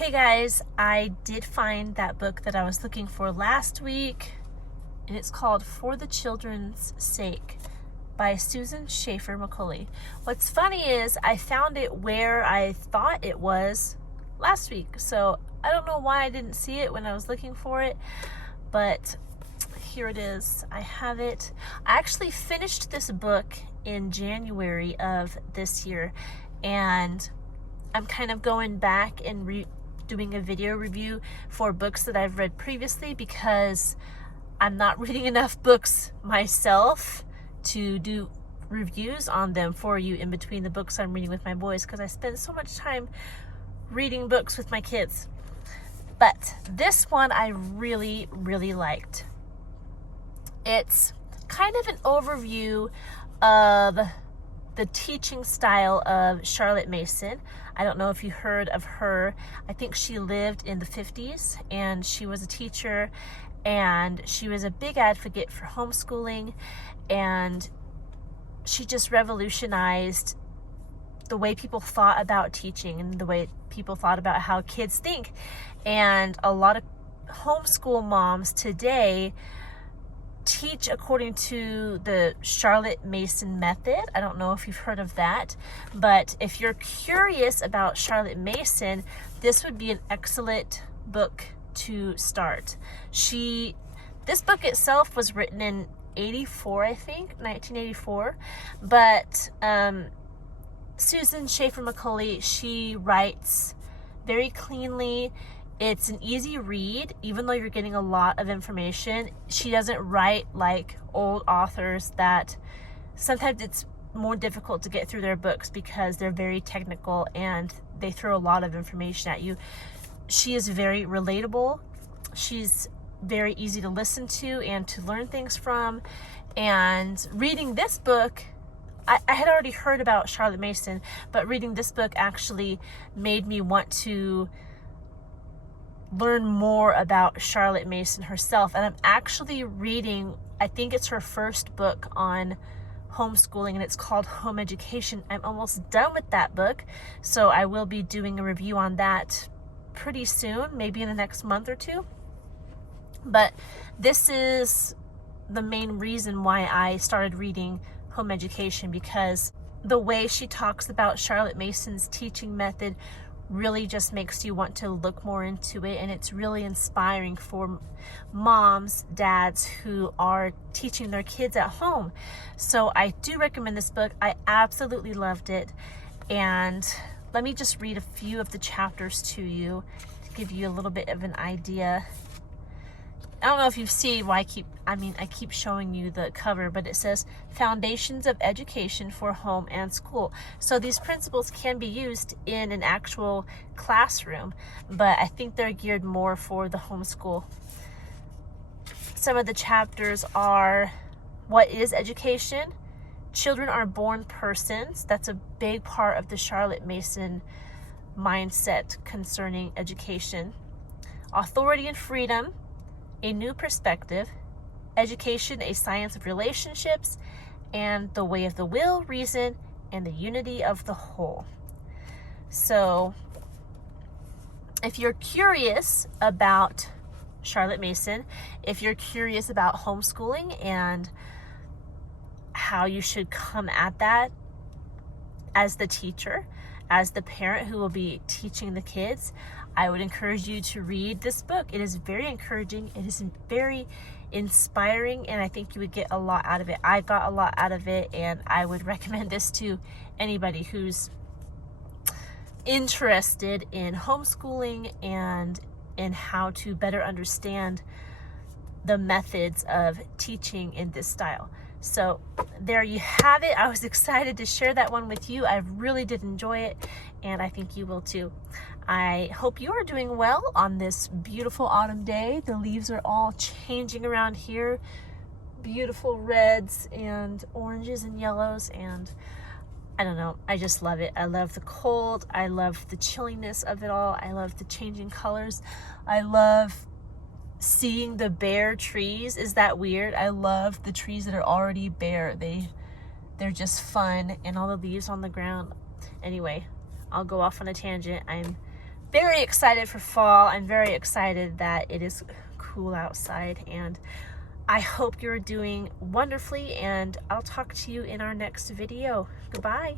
Hey guys, I did find that book that I was looking for last week, and it's called For the Children's Sake by Susan Schaeffer Macaulay. What's funny is I found it where I thought it was last week, so I don't know why I didn't see it when I was looking for it, but here it is. I have it. I actually finished this book in January of this year, and I'm kind of going back and doing a video review for books that I've read previously because I'm not reading enough books myself to do reviews on them for you in between the books I'm reading with my boys, because I spend so much time reading books with my kids. But this one I really liked. It's kind of an overview of the teaching style of Charlotte Mason. I don't know if you heard of her. I think she lived in the 50s and she was a teacher, and she was a big advocate for homeschooling, and she just revolutionized the way people thought about teaching and the way people thought about how kids think. And a lot of homeschool moms today teach according to the Charlotte Mason method. I don't know if you've heard of that, but if you're curious about Charlotte Mason, this would be an excellent book to start. This book itself was written in 84, I think, 1984, but Susan Schaeffer Macaulay, she writes very cleanly. It's an easy read, even though you're getting a lot of information. She doesn't write like old authors that sometimes it's more difficult to get through their books because they're very technical and they throw a lot of information at you. She is very relatable. She's very easy to listen to and to learn things from. And reading this book, I had already heard about Charlotte Mason, but reading this book actually made me want to learn more about Charlotte Mason herself. And I'm actually reading, I think it's her first book on homeschooling, and it's called Home Education. I'm almost done with that book, so I will be doing a review on that pretty soon, maybe in the next month or two. But this is the main reason why I started reading Home Education, because the way she talks about Charlotte Mason's teaching method really just makes you want to look more into it, and it's really inspiring for moms, dads who are teaching their kids at home. So I do recommend this book. I absolutely loved it, and let me just read a few of the chapters to you to give you a little bit of an idea. I don't know if you see why I keep showing you the cover, but it says Foundations of Education for Home and School. So these principles can be used in an actual classroom, but I think they're geared more for the homeschool. Some of the chapters are: what is education? Children are born persons. That's a big part of the Charlotte Mason mindset concerning education. Authority and freedom. A new perspective, education, a science of relationships, and the way of the will, reason, and the unity of the whole. So if you're curious about Charlotte Mason, if you're curious about homeschooling and how you should come at that as the teacher, as the parent who will be teaching the kids, I would encourage you to read this book. It is very encouraging. It is very inspiring, and I think you would get a lot out of it. I got a lot out of it, and I would recommend this to anybody who's interested in homeschooling and in how to better understand the methods of teaching in this style. So there you have it. I was excited to share that one with you. I really did enjoy it, and I think you will too. I hope you are doing well on this beautiful autumn day. The leaves are all changing around here. Beautiful reds and oranges and yellows, and I don't know, I just love it. I love the cold. I love the chilliness of it all. I love the changing colors. I love seeing the bare trees. Is that weird? I love the trees that are already bare. They're just fun, and all the leaves on the ground. Anyway, I'll go off on a tangent. I'm very excited for fall. I'm very excited that it is cool outside, and I hope you're doing wonderfully, and I'll talk to you in our next video. Goodbye.